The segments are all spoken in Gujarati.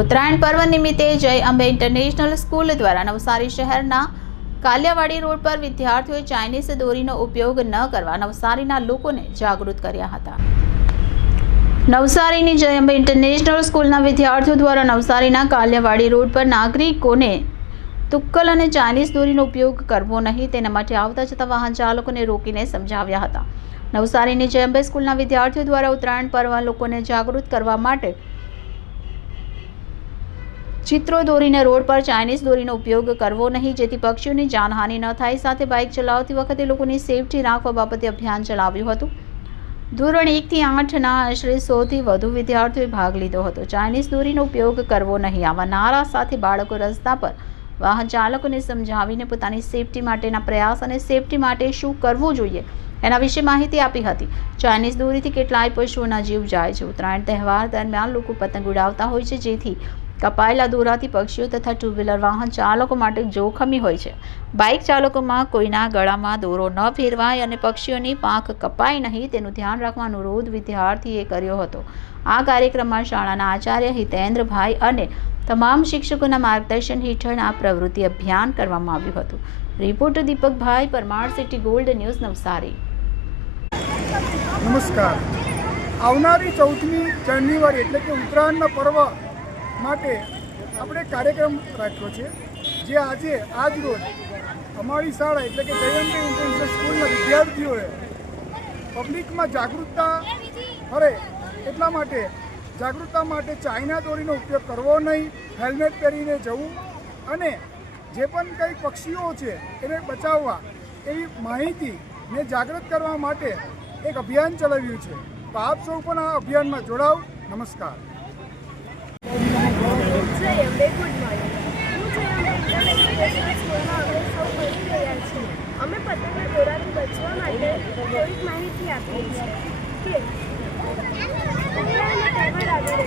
ઉત્તરાયણ પર્વ નિમિત્તે જય અંબે ઇન્ટરનેશનલ સ્કૂલ દ્વારા નવસારી શહેરના કાલિયાવાડી રોડ પર વિદ્યાર્થીઓએ ચાઇનીઝ દોરીનો ઉપયોગ ન કરવા નવસારીના લોકોને જાગૃત કર્યા હતા. નવસારીની જય અંબે ઇન્ટરનેશનલ સ્કૂલના વિદ્યાર્થીઓ દ્વારા નવસારીના કાલિયાવાડી રોડ પર નાગરિકોને તુક્કલ અને ચાઇનીઝ દોરીનો ઉપયોગ કરવો નહીં તેના માટે આવતા જતા વાહન ચાલકોને રોકીને સમજાવ્યા હતા. નવસારીની જય અંબે સ્કૂલના વિદ્યાર્થીઓ દ્વારા ઉત્તરાયણ પર્વ લોકોને જાગૃત કરવા માટે ચિત્રો દોરીને રોડ પર ચાઇનીઝ દોરીનો ઉપયોગ કરવો નહીં, જેથી પક્ષીઓની જાનહાનિ ન થાય. સાથે બાઇક ચલાવતી વખતે લોકોની સેફટી રાખવા બાબતે અભિયાન ચલાવ્યું હતું. ધોરણ એકથી આઠના આશરે સોથી વધુ વિદ્યાર્થીઓએ ભાગ લીધો હતો. ચાઇનીઝ દોરીનો ઉપયોગ કરવો નહીં. આવા નારા સાથે બાળકો રસ્તા પર વાહન ચાલકોને સમજાવીને પોતાની સેફટી માટેના પ્રયાસ અને સેફટી માટે શું કરવું જોઈએ એના વિશે માહિતી આપી હતી. ચાઇનીઝ દોરીથી કેટલાય પશુઓના જીવ જાય છે. ઉત્તરાયણ તહેવાર દરમિયાન લોકો પતંગ ઉડાવતા હોય છે, જેથી કપાયેલા દોરાથી પક્ષીઓ તથા ટુ વ્હીલર વાહન ચાલકો માટે જોખમી હોય છે. બાઇક ચાલકોમાં કોઈના ગળામાં દોરો ન ફેરવાય અને પક્ષીઓની પાંખ કપાય નહીં તેનું ધ્યાન રાખવા અનુરોધ વિદ્યાર્થીએ કર્યો હતો. આ કાર્યક્રમમાં શાળાના આચાર્ય હિતેન્દ્રભાઈ અને તમામ શિક્ષકોના માર્ગદર્શન હેઠળ આ પ્રવૃત્તિ અભિયાન કરવામાં આવ્યું હતું. રિપોર્ટર દીપકભાઈ Parmar city gold news Navsari. નમસ્કાર. આવનારી ચૌદમી જાન્યુઆરી એટલે કે ઉત્તરાયણના પર્વ માટે આપણે કાર્યક્રમ રાખ્યો છે, જે આજે આજ રોજ અમારી શાળા એટલે કે જયંતી ઇન્ટરનેશનલ સ્કૂલના વિદ્યાર્થીઓએ પબ્લિકમાં જાગૃતતા ફરે એટલા માટે જાગૃતતા માટે ચાઇના દોરીનો ઉપયોગ કરવો નહીં, હેલ્મેટ પહેરીને જવું અને જે પણ કંઈ પક્ષીઓ છે એને બચાવવા એવી માહિતી ને જાગૃત કરવા માટે એક અભિયાન ચલાવ્યું છે. તો આપ સૌ પણ આ અભિયાનમાં જોડાવ. નમસ્કાર. જય અંબે અમે સૌ ભણી રહ્યા અમે પતંગના દોરાથી બચવા માટે થોડીક માહિતી આપીએ છીએ કે ઉત્તરાયણનો તહેવાર આવી રહ્યો છે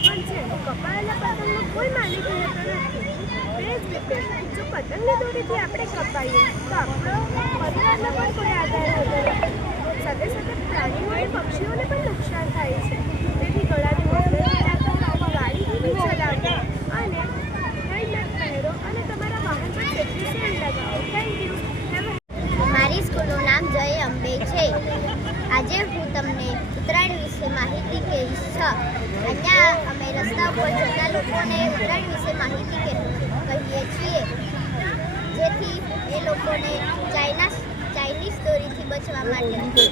પણ છે કપાયેલા પતંગનો કોઈ માલિક રહેતો નથી તે જ રીતે જો પતંગની દોરીથી આપણે કપાઈએ. તો આપણો પરિવારનો પણ કોઈ આધાર હોતો નથી સાથે સાથે પ્રાણીઓ અને પક્ષીઓને પણ નુકસાન થાય છે તેથી ગળાની મદદ રાખો ગાડી ધીમી ચલાવો અને હેલ્મેટ પહેરો અને તમારા વાહન પર સેફ્ટી સેલ લગાવો થેન્ક યુ હેવ મારી સ્કૂલનું નામ જય અંબે છે આજે હું તમને ઉત્તરાયણ વિશે માહિતી કે છ અહીંયા અમે રસ્તા ઉપર જતા લોકોને ઉત્તરાયણ વિશે માહિતી કે- કહીએ છીએ. જેથી એ લોકોને ચાઇના ચાઇનીઝ દોરીથી બચવા માટે.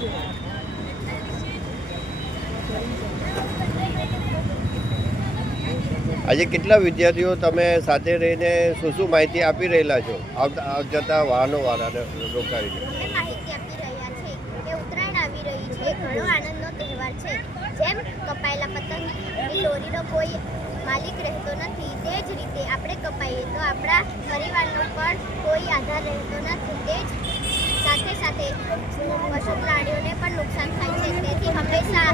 આજે કેટલા વિદ્યાર્થીઓ તમે સાથે રહીને શું શું માહિતી આપી રહેલા છો? આવતા આવ જતા વાહનો વાળાને રોકાવી અમે માહિતી આપી રહ્યા છે કે ઉત્તરાયણ આવી રહી છે. ઘણો આનંદનો તહેવાર છે. જેમ કપાયેલા પતંગની દોરીનો કોઈ માલિક રહેતો નથી, તે જ રીતે આપણે કપાઈએ તો આપણા પરિવારનો પણ કોઈ આધાર રહેતો નથી. તે જ સાથે સાથે પશુ પ્રાણીઓને પણ નુકસાન થાય છે. તેથી હંમેશા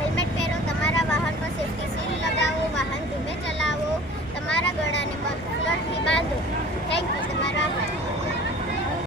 હેલ્મેટ પહેરો, તમારા વાહન પર સેફ્ટી સીલ લગાવો, વાહન ધીમે ચલાવો, તમારા ગળાને મફલરથી બાંધો. થેન્ક યુ તમારા